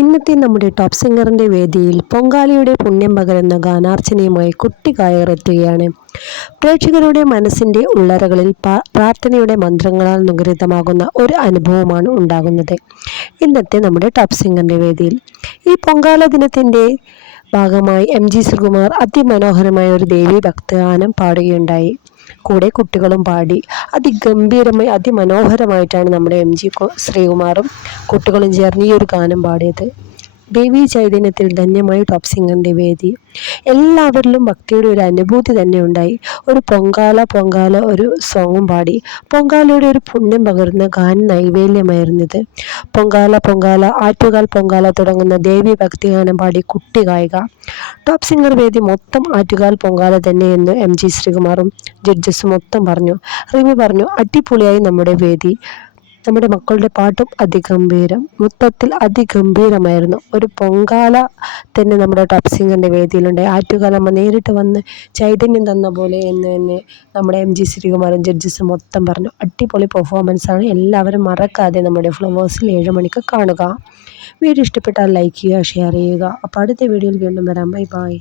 ഇന്നത്തെ നമ്മുടെ ടോപ്പ് സിംഗറിന്റെ വേദിയിൽ പൊങ്കാലിയുടെ പുണ്യം പകരുന്ന ഗാനാർച്ചനയുമായി കുട്ടി കയറെത്തുകയാണ്. പ്രേക്ഷകരുടെ മനസ്സിന്റെ ഉള്ളറകളിൽ പ്രാർത്ഥനയുടെ മന്ത്രങ്ങളാൽ നുഗരിതമാകുന്ന ഒരു അനുഭവമാണ് ഉണ്ടാകുന്നത്. ഇന്നത്തെ നമ്മുടെ ടോപ്പ് സിംഗറിന്റെ വേദിയിൽ ഈ പൊങ്കാല ദിനത്തിന്റെ ഭാഗമായി എം ജി ശ്രീകുമാർ അതിമനോഹരമായ ഒരു ദേവി ഭക്തഗാനം പാടുകയുണ്ടായി. കൂടെ കുട്ടികളും പാടി അതിഗംഭീരമായി അതിമനോഹരമായിട്ടാണ് നമ്മുടെ എം ജി ശ്രീകുമാറും കുട്ടികളും ചേർന്ന് ഈ ഒരു ഗാനം പാടിയത്. ദേവി ചൈതന്യത്തിൽ ധന്യമായി ടോപ് സിംഗറിന്റെ വേദി. എല്ലാവരിലും ഭക്തിയുടെ ഒരു അനുഭൂതി തന്നെ ഉണ്ടായി. ഒരു പൊങ്കാല പൊങ്കാല ഒരു സോങ്ങും പാടി. പൊങ്കാലയുടെ ഒരു പുണ്യം പകർന്ന ഗാന നൈവേല്യമായിരുന്നത് പൊങ്കാല പൊങ്കാല ആറ്റുകാൽ പൊങ്കാല തുടങ്ങുന്ന ദേവി ഭക്തിഗാനം പാടി കുട്ടി ഗായിക. ടോപ്പ് സിംഗർ വേദി മൊത്തം ആറ്റുകാൽ പൊങ്കാല തന്നെയെന്ന് എം ജി ശ്രീകുമാറും ജഡ്ജസും മൊത്തം പറഞ്ഞു. റിമി പറഞ്ഞു അടിപൊളിയായി നമ്മുടെ വേദി. നമ്മുടെ മക്കളുടെ പാട്ടും അതിഗംഭീരം. മൊത്തത്തിൽ അതിഗംഭീരമായിരുന്നു. ഒരു പൊങ്കാല തന്നെ നമ്മുടെ സിംഗറിന്റെ വേദിയിലുണ്ട്. ആറ്റുകാലമ്മ നേരിട്ട് വന്ന് ചൈതന്യം തന്ന പോലെ എന്ന് തന്നെ നമ്മുടെ എം ജി ശ്രീകുമാരൻ ജഡ്ജസ് മൊത്തം പറഞ്ഞു. അടിപൊളി പെർഫോമൻസാണ് എല്ലാവരും മറക്കാതെ നമ്മുടെ ഫ്ലവേഴ്സിൽ ഏഴ് മണിക്ക് കാണുക. വീഡിയോ ഇഷ്ടപ്പെട്ടാൽ ലൈക്ക് ചെയ്യുക ഷെയർ ചെയ്യുക. അപ്പോൾ അടുത്ത വീഡിയോയിൽ വീണ്ടും വരാം. Bye bye